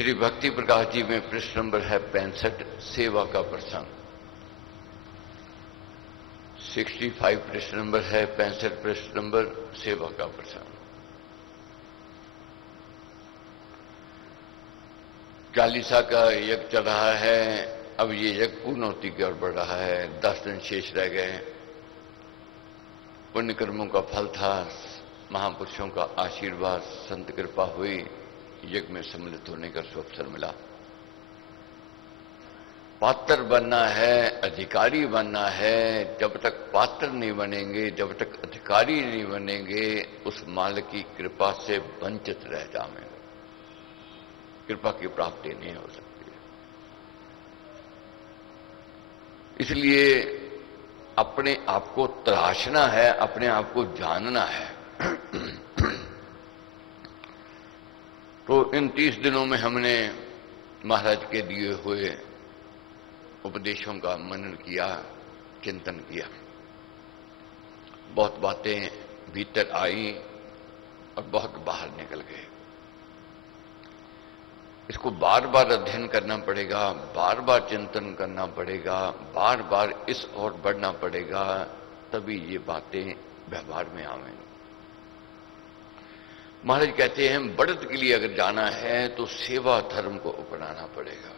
श्री भक्ति प्रकाश जी में पृष्ठ नंबर है 65, सेवा का प्रसंग। 65 पृष्ठ नंबर है, 65 पृष्ठ नंबर, सेवा का प्रसंग। चालीसा का यज्ञ चल रहा है। अब ये यज्ञ पूर्णोत्ति की ओर बढ़ रहा है। 10 दिन शेष रह गए। पुण्य कर्मों का फल था, महापुरुषों का आशीर्वाद, संत कृपा हुई, यज्ञ में सम्मिलित होने का अवसर मिला। पात्र बनना है, अधिकारी बनना है। जब तक पात्र नहीं बनेंगे, जब तक अधिकारी नहीं बनेंगे, उस माल की कृपा से वंचित रह जाएंगे। कृपा की प्राप्ति नहीं हो सकती। इसलिए अपने आप को तराशना है, अपने आप को जानना है। तो इन 30 दिनों में हमने महाराज के दिए हुए उपदेशों का मनन किया, चिंतन किया। बहुत बातें भीतर आई और बहुत बाहर निकल गए। इसको बार बार अध्ययन करना पड़ेगा, बार बार चिंतन करना पड़ेगा, बार बार इस ओर बढ़ना पड़ेगा, तभी ये बातें व्यवहार में आवेंगी। महाराज कहते हैं बढ़त के लिए अगर जाना है तो सेवा धर्म को अपनाना पड़ेगा।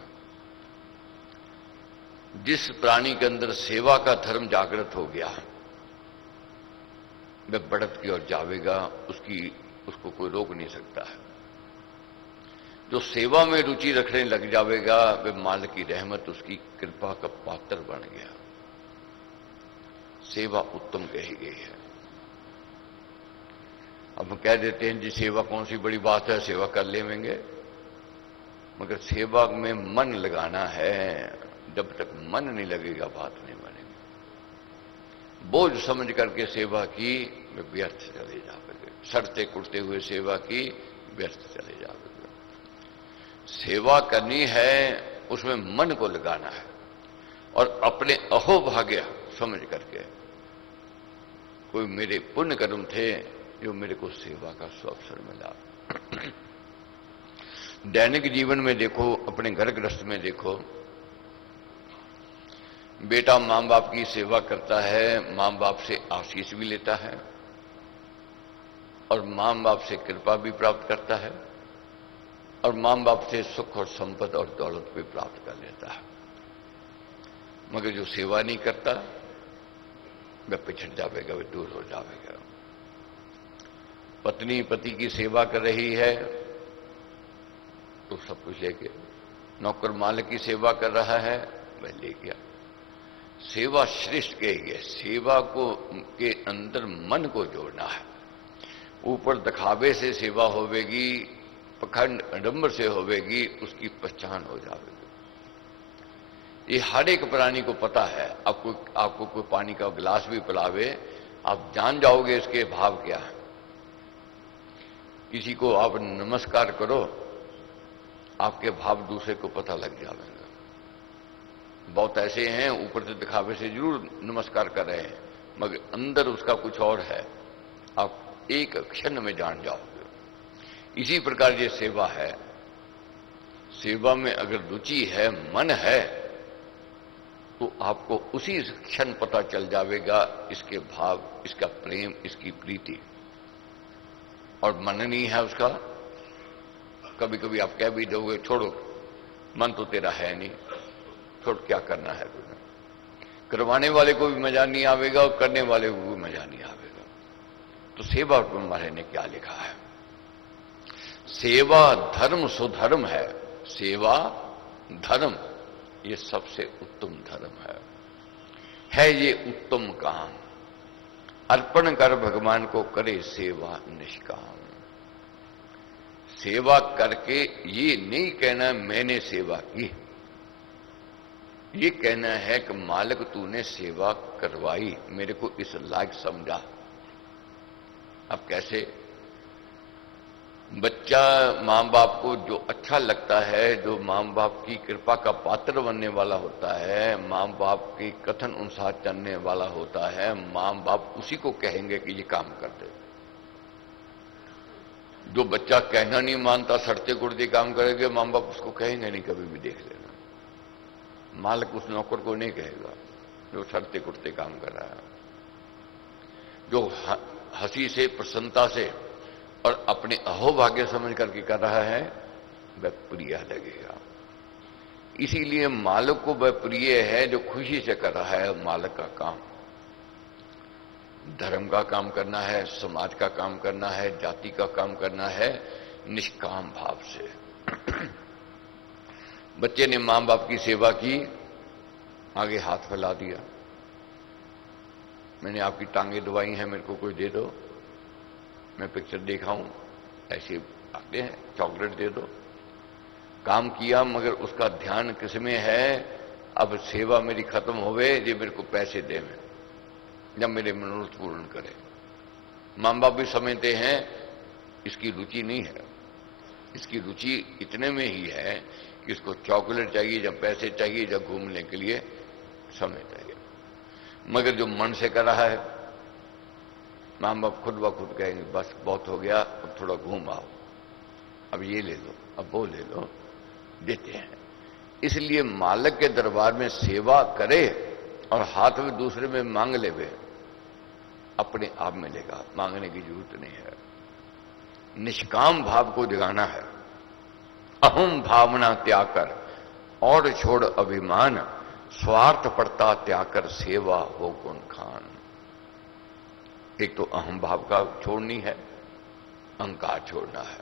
जिस प्राणी के अंदर सेवा का धर्म जागृत हो गया, वह बढ़त की ओर जावेगा, उसको कोई रोक नहीं सकता है। जो सेवा में रुचि रखने लग जावेगा, वह माल की रहमत, उसकी कृपा का पात्र बन गया। सेवा उत्तम कही गई है। अब हम कह देते हैं जी सेवा कौन सी बड़ी बात है, सेवा कर लेंगे, मगर सेवा में मन लगाना है। जब तक मन नहीं लगेगा, बात नहीं बनेगी। बोझ समझ करके सेवा की, वे व्यर्थ चले जाओगे। सड़ते कुटते हुए सेवा की, व्यर्थ चले जाओगे। सेवा करनी है, उसमें मन को लगाना है और अपने अहोभाग्य समझ करके। कोई मेरे पुण्य कर्म थे जो मेरे को सेवा का अवसर मिला। दैनिक जीवन में देखो, अपने घर गृहस्थ में देखो, बेटा मां बाप की सेवा करता है, मां बाप से आशीष भी लेता है और मां बाप से कृपा भी प्राप्त करता है और मां बाप से सुख और संपत्ति और दौलत भी प्राप्त कर लेता है। मगर जो सेवा नहीं करता, वह पिछड़ जाएगा, वह दूर हो जाएगा। पत्नी पति की सेवा कर रही है तो सब कुछ ले गया। नौकर मालिक की सेवा कर रहा है, वह ले गया। सेवा श्रेष्ठ कही है। सेवा को के अंदर मन को जोड़ना है। ऊपर दिखावे से सेवा होवेगी, पखंड आडंबर से होवेगी, उसकी पहचान हो जाएगी। ये हर एक प्राणी को पता है। आपको कोई पानी का गिलास भी पिलावे, आप जान जाओगे इसके भाव क्या है। किसी को आप नमस्कार करो, आपके भाव दूसरे को पता लग जाएगा। बहुत ऐसे हैं ऊपर से दिखावे से जरूर नमस्कार कर रहे हैं, मगर अंदर उसका कुछ और है, आप एक क्षण में जान जाओगे। इसी प्रकार ये सेवा है। सेवा में अगर रुचि है, मन है, तो आपको उसी क्षण पता चल जाएगा इसके भाव, इसका प्रेम, इसकी प्रीति। और मन नहीं है उसका, कभी कभी आप कह भी दोगे छोड़ो, मन तो तेरा है नहीं, छोड़, क्या करना है तुम्हें। करवाने वाले को भी मजा नहीं आवेगा और करने वाले को भी मजा नहीं आवेगा। तो सेवा पर महाराज ने क्या लिखा है? सेवा धर्म सुधर्म है। सेवा धर्म, ये सबसे उत्तम धर्म है ये उत्तम काम। अर्पण कर भगवान को करे सेवा निष्काम। सेवा करके ये नहीं कहना मैंने सेवा की, ये कहना है कि मालिक तूने सेवा करवाई, मेरे को इस लायक समझा। अब कैसे? बच्चा मां बाप को जो अच्छा लगता है, जो मां बाप की कृपा का पात्र बनने वाला होता है, मां बाप की कथन अनुसार चलने वाला होता है, मां बाप उसी को कहेंगे कि ये काम कर दे। जो बच्चा कहना नहीं मानता, सड़ते कुड़ते काम करेंगे, माँ बाप उसको कहेंगे नहीं कभी भी, देख लेना। मालिक उस नौकर को नहीं कहेगा जो सड़ते कुड़ते काम कर रहा है। जो हंसी से, प्रसन्नता से और अपने अहोभाग्य समझ करके कर रहा है, वह प्रिय लगेगा। इसीलिए मालिक को वह प्रिय है जो खुशी से कर रहा है मालिक का काम। धर्म का काम करना है, समाज का काम करना है, जाति का काम करना है, निष्काम भाव से। बच्चे ने मां बाप की सेवा की, आगे हाथ फैला दिया, मैंने आपकी टांगें दबाई हैं, मेरे को कोई दे दो, मैं पिक्चर देखा हूं, ऐसे आते हैं, चॉकलेट दे दो। काम किया मगर उसका ध्यान किसमें है, अब सेवा मेरी खत्म हो गए, ये मेरे को पैसे दे, में जब मेरे मनोरथ पूर्ण करे। मां बाप भी समझते हैं इसकी रुचि नहीं है, इसकी रुचि इतने में ही है कि इसको चॉकलेट चाहिए, जब पैसे चाहिए, जब घूमने के लिए समय चाहिए। मगर जो मन से कर रहा है, मां बाप खुद ब खुद कहेंगे बस बहुत हो गया, अब थोड़ा घूम आओ, अब ये ले लो, अब वो ले लो, देते हैं। इसलिए मालिक के दरबार में सेवा करे और हाथ में दूसरे में मांग ले, वे अपने आप मिलेगा, मांगने की जरूरत नहीं है। निष्काम भाव को जगाना है, अहम भावना त्याग कर और छोड़ अभिमान, स्वार्थ पड़ता त्याग कर सेवा हो गुण खान। एक तो अहम भाव का छोड़नी है, अहंकार छोड़ना है।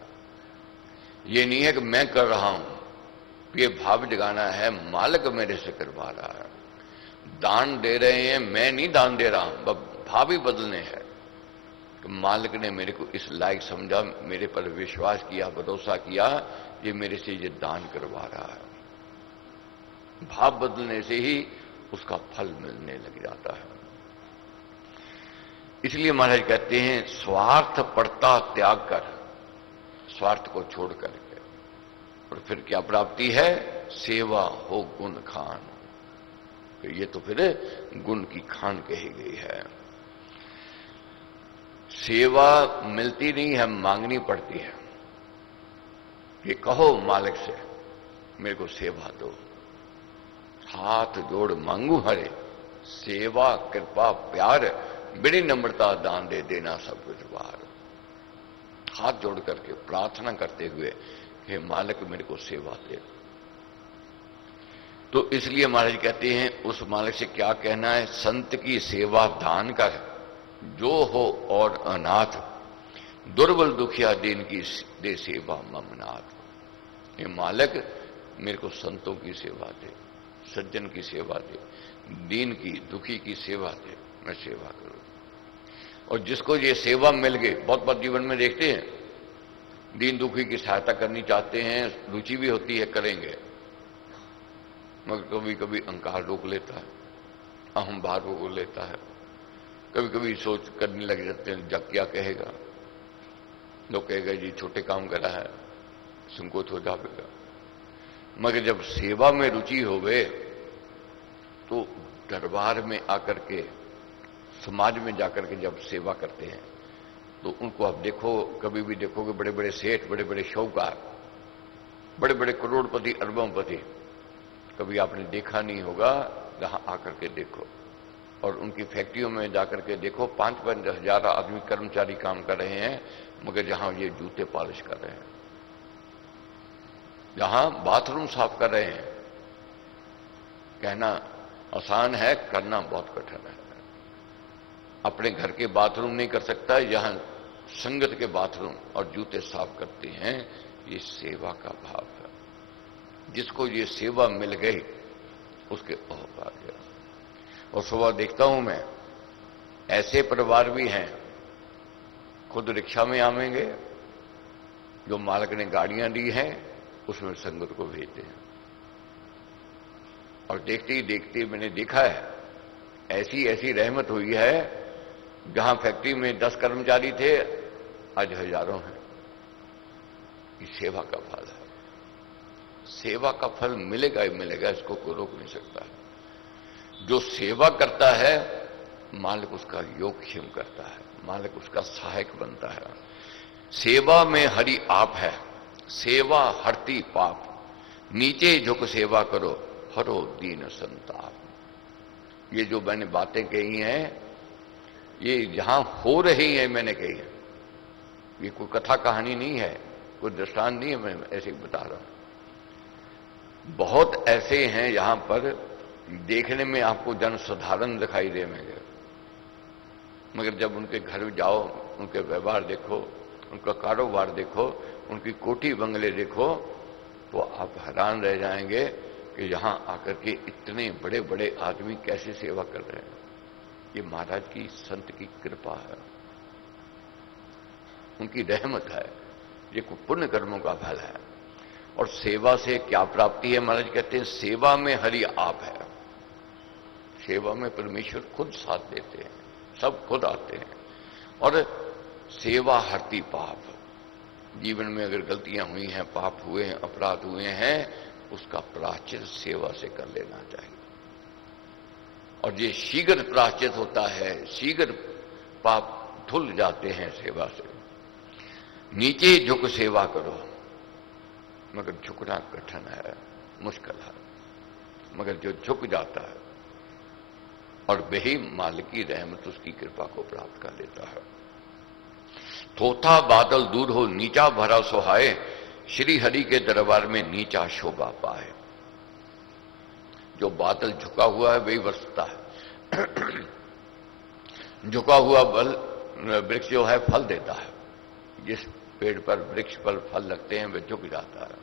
ये नहीं है कि मैं कर रहा हूं, ये भाव जगाना है मालिक मेरे से करवा रहा है। दान दे रहे हैं, मैं नहीं दान दे रहा हूं, भाव ही बदलने हैं कि मालिक ने मेरे को इस लायक समझा, मेरे पर विश्वास किया, भरोसा किया, ये मेरे से ये दान करवा रहा है। भाव बदलने से ही उसका फल मिलने लग जाता है। इसलिए महाराज कहते हैं स्वार्थ पड़ता त्याग कर, स्वार्थ को छोड़ करके, और फिर क्या प्राप्ति है, सेवा हो गुण खान। ये तो फिर गुण की खान कही गई है। सेवा मिलती नहीं है, मांगनी पड़ती है। ये कहो मालिक से मेरे को सेवा दो, हाथ जोड़ मांगू हरे, सेवा कृपा प्यार, बड़ी नम्रता दान दे देना सब कुछ बाहर। हाथ जोड़ करके प्रार्थना करते हुए कि मालिक मेरे को सेवा दे। तो इसलिए महाराज कहते हैं उस मालिक से क्या कहना है, संत की सेवा दान कर, जो हो और अनाथ, दुर्बल दुखिया दीन की दे सेवा ममनाथ। ये मालिक मेरे को संतों की सेवा दे, सज्जन की सेवा दे, दीन की दुखी की सेवा दे, मैं सेवा करूं। और जिसको ये सेवा मिल गई, बहुत बार जीवन में देखते हैं दीन दुखी की सहायता करनी चाहते हैं, रुचि भी होती है, करेंगे, मगर कभी कभी अहंकार रोक लेता है, अहम भाव रोक लेता है, कभी कभी सोच करने लग जाते हैं जब क्या कहेगा, लोग कहेगा जी छोटे काम कर रहा है, संकोच हो जाएगा। मगर जब सेवा में रुचि हो गए तो दरबार में आकर के, समाज में जाकर के जब सेवा करते हैं तो उनको आप देखो, कभी भी देखोगे बड़े बड़े सेठ, बड़े बड़े शौकार, बड़े बड़े करोड़पति, अरबोंपति, कभी आपने देखा नहीं होगा, जहां आकर के देखो। और उनकी फैक्ट्रियों में जाकर के देखो, 5-5 हजार आदमी कर्मचारी काम कर रहे हैं, मगर जहां ये जूते पॉलिश कर रहे हैं, जहां बाथरूम साफ कर रहे हैं। कहना आसान है, करना बहुत कठिन है। अपने घर के बाथरूम नहीं कर सकता, यहां संगत के बाथरूम और जूते साफ करते हैं, ये सेवा का भाव है। जिसको ये सेवा मिल गई उसके अहोभाग्य। और सुबह देखता हूं मैं, ऐसे परिवार भी हैं, खुद रिक्शा में आवेंगे, जो मालिक ने गाड़ियां दी हैं उसमें संगत को भेजते हैं। और देखते ही देखते मैंने देखा है, ऐसी ऐसी रहमत हुई है, जहां फैक्ट्री में 10 कर्मचारी थे, आज हजारों हैं। ये सेवा का फल है। सेवा का फल मिलेगा ही मिलेगा, इसको कोई रोक नहीं सकता। जो सेवा करता है मालिक उसका योगक्षेम करता है, मालिक उसका सहायक बनता है। सेवा में हरि आप है, सेवा हरती पाप, नीचे झुक सेवा करो, हरो दीन संताप। ये जो मैंने बातें कही हैं, ये जहां हो रही हैं मैंने कही है, ये कोई कथा कहानी नहीं है, कोई दृष्टांत नहीं है, मैं ऐसे ही बता रहा हूं। बहुत ऐसे हैं यहां पर देखने में आपको जन साधारण दिखाई देंगे, मगर जब उनके घर जाओ, उनके व्यवहार देखो, उनका कारोबार देखो, उनकी कोठी बंगले देखो, तो आप हैरान रह जाएंगे कि यहां आकर के इतने बड़े बड़े आदमी कैसे सेवा कर रहे हैं। ये महाराज की, संत की कृपा है, उनकी रहमत है, ये पुण्य कर्मों का फल है। और सेवा से क्या प्राप्ति है? महाराज कहते हैं सेवा में हरि आप है, सेवा में परमेश्वर खुद साथ देते हैं, सब खुद आते हैं। और सेवा हरती पाप, जीवन में अगर गलतियां हुई हैं, पाप हुए हैं, अपराध हुए हैं, उसका प्रायश्चित सेवा से कर लेना चाहिए। और ये शीघ्र प्रायश्चित होता है, शीघ्र पाप धुल जाते हैं सेवा से। नीचे झुक सेवा करो, मगर झुकना कठिन है, मुश्किल है, मगर जो झुक जाता है और वही मालिक की रहमत, उसकी कृपा को प्राप्त कर लेता है। थोथा बादल दूर हो, नीचा भरा सुहाए, श्री हरि के दरबार में नीचा शोभा पाए। जो बादल झुका हुआ है वही बरसता है। झुका हुआ वृक्ष जो है फल देता है, जिस पेड़ पर, वृक्ष पर फल लगते हैं वह झुक जाता है।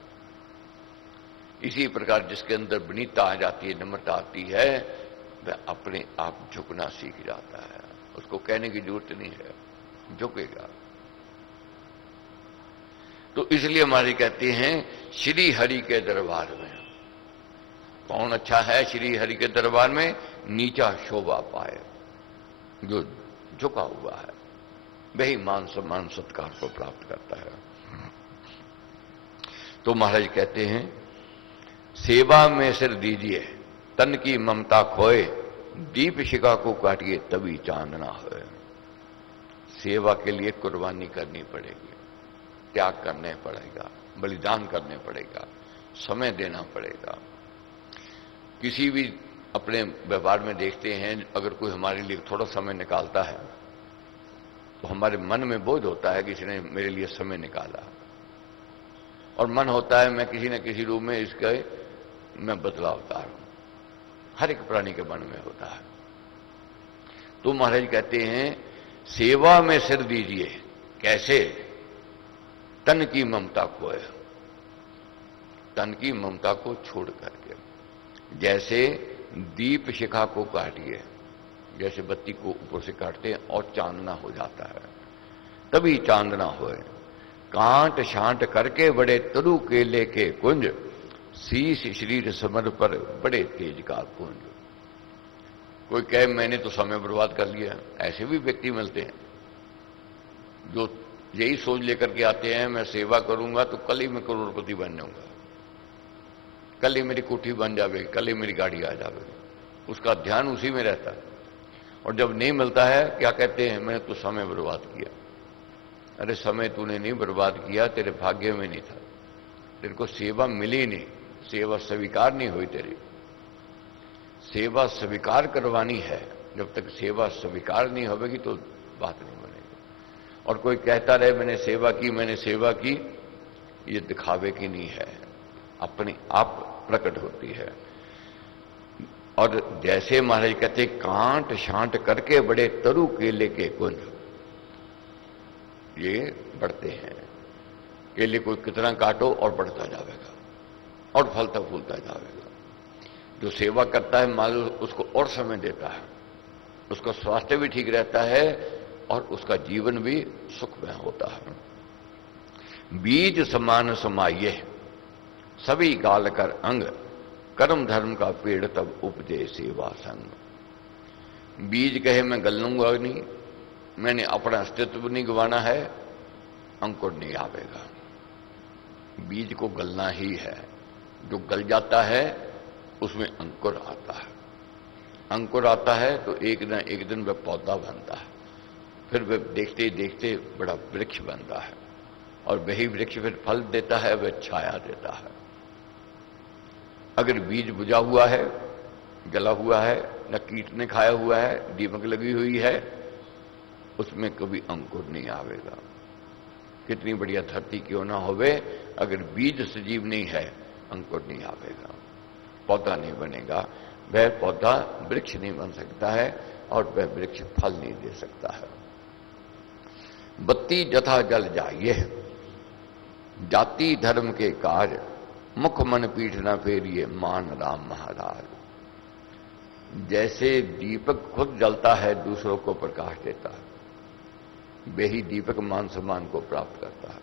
इसी प्रकार जिसके अंदर विनीतता आ जाती है, नम्रता आती है, वह अपने आप झुकना सीख जाता है, उसको कहने की जरूरत नहीं है, झुकेगा। तो इसलिए हमारे कहते हैं श्री हरि के दरबार में कौन अच्छा है? श्री हरि के दरबार में नीचा शोभा पाए, जो झुका हुआ है वही मान सम्मान सत्कार को प्राप्त करता है। तो महाराज कहते हैं सेवा में सिर दीजिए, तन की ममता खोए, दीप शिखा को काटिए तभी चांदना होए। सेवा के लिए कुर्बानी करनी पड़ेगी, त्याग करने पड़ेगा, बलिदान करने पड़ेगा, समय देना पड़ेगा। किसी भी अपने व्यवहार में देखते हैं, अगर कोई हमारे लिए थोड़ा समय निकालता है तो हमारे मन में बोझ होता है कि इसने मेरे लिए समय निकाला, और मन होता है मैं किसी न किसी रूप में इसके मैं बदला उतारूं। हर एक प्राणी के मन में होता है। तो महाराज कहते हैं सेवा में सिर दीजिए, कैसे? तन की ममता खोए, तन की ममता को छोड़ करके, जैसे दीप शिखा को काटिए, जैसे बत्ती को ऊपर से काटते हैं और चांदना हो जाता है, तभी चांदना होए। कांट शांट करके बड़े तरु केले के कुंज, शीश शरीर समर पर बड़े तेज का कुंज। कोई कहे मैंने तो समय बर्बाद कर लिया, ऐसे भी व्यक्ति मिलते हैं जो यही सोच लेकर के आते हैं मैं सेवा करूंगा तो कल ही मैं करोड़पति बन जाऊंगा, कल ही मेरी कोठी बन जाएगी, कल ही मेरी गाड़ी आ जाएगी। उसका ध्यान उसी में रहता है, और जब नहीं मिलता है क्या कहते हैं मैंने तो समय बर्बाद किया। अरे समय तूने नहीं बर्बाद किया, तेरे भाग्य में नहीं था, तेरे को सेवा मिली नहीं, सेवा स्वीकार नहीं हुई तेरी। सेवा स्वीकार करवानी है, जब तक सेवा स्वीकार नहीं होगी तो बात नहीं बनेगी। और कोई कहता रहे मैंने सेवा की, मैंने सेवा की, ये दिखावे की नहीं है, अपने आप प्रकट होती है। और जैसे महाराज कहते कांट शांट करके बड़े तरु केले के कुंज, ये बढ़ते हैं। केले को कितना काटो और बढ़ता जाएगा और फलता फूलता जाएगा। जो सेवा करता है मानो उसको और समय देता है, उसका स्वास्थ्य भी ठीक रहता है और उसका जीवन भी सुखमय होता है। बीज समान समाये सभी गाल कर अंग, कर्म धर्म का पेड़ तब उपजे सेवा संग। बीज कहे मैं गल लूंगा नहीं, मैंने अपना अस्तित्व नहीं गंवाना है, अंकुर नहीं आवेगा। बीज को गलना ही है, जो गल जाता है उसमें अंकुर आता है। अंकुर आता है तो एक न एक दिन वह पौधा बनता है, फिर वह देखते देखते बड़ा वृक्ष बनता है। और वही वृक्ष फिर फल देता है, वह छाया देता है। अगर बीज बुझा हुआ है, जला हुआ है, न कीट ने खाया हुआ है, दीमक लगी हुई है, उसमें कभी अंकुर नहीं आवेगा। कितनी बढ़िया धरती क्यों ना होवे, अगर बीज सजीव नहीं है, अंकुर नहीं आवेगा, पौधा नहीं बनेगा, वह पौधा वृक्ष नहीं बन सकता है और वह वृक्ष फल नहीं दे सकता है। बत्ती जथा जल जाइए, जाति धर्म के कार्य, मुख मन पीठ न फेरिए, मान राम महाराज। जैसे दीपक खुद जलता है, दूसरों को प्रकाश देता है, वही दीपक मान सम्मान को प्राप्त करता है।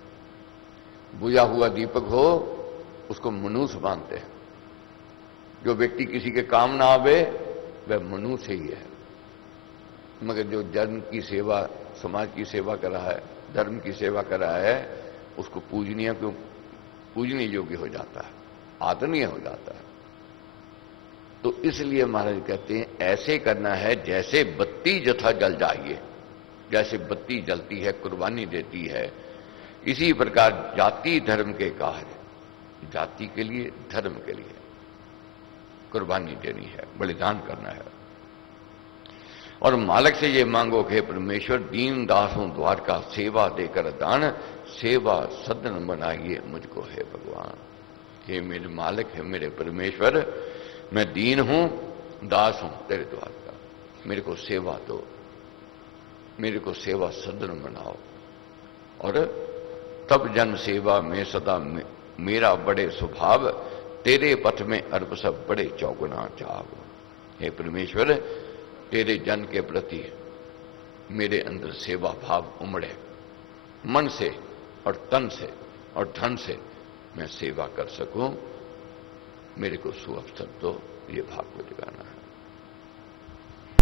बुझा हुआ दीपक हो, उसको मनुष्य मानते हैं। जो व्यक्ति किसी के काम ना आवे, वह मनुष्य ही है। मगर जो जन की सेवा, समाज की सेवा कर रहा है, धर्म की सेवा कर रहा है, उसको पूजनीय क्यों, पूजनीय योग्य हो जाता है, आदरणीय हो जाता है। तो इसलिए महाराज कहते हैं ऐसे करना है जैसे बत्ती जथा जल जाइए। जैसे बत्ती जलती है, कुर्बानी देती है, इसी प्रकार जाति धर्म के कार्य, जाति के लिए, धर्म के लिए कुर्बानी देनी है, बलिदान करना है। और मालिक से ये मांगो कि परमेश्वर, दीन दासों द्वार का सेवा देकर दान, सेवा सदन बनाइए मुझको हे भगवान। हे मेरे मालिक, है मेरे परमेश्वर, मैं दीन हूं, दास हूं तेरे द्वार का, मेरे को सेवा दो, मेरे को सेवा सदन बनाओ। और तब जन सेवा में सदा मेरा बड़े स्वभाव, तेरे पथ में अर्प सब बड़े चौगुना चाव। हे परमेश्वर, तेरे जन के प्रति मेरे अंदर सेवा भाव उमड़े, मन से और तन से और धन से मैं सेवा कर सकूं, मेरे को सुअवसर दो, ये भाव को जगाना है।